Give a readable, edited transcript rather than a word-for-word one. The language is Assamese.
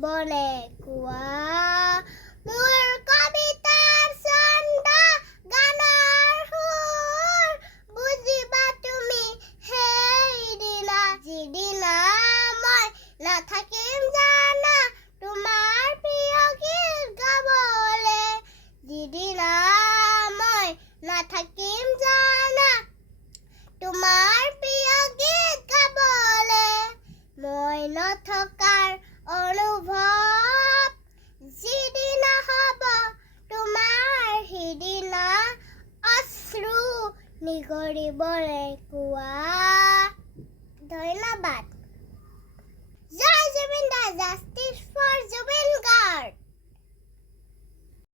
বনে কোৱা মোৰ কবিতাৰ ছন্দ গানৰ সুৰ বুজিবা তুমি সেইদিনা যিদিনা মই নাথাকিম জানা তোমাৰ প্ৰিয় গীত গাবলে যিদিনা মই নাথাকিম জানা তোমাৰ প্ৰিয় গীত গাবলে মই নথকাৰ অনুভৱ যিদিনা হ'ব তোমাৰ সিদিনা অশ্ৰু নিগৰিবলে কোৱা ধন্যবাদ জয় জুবিন দা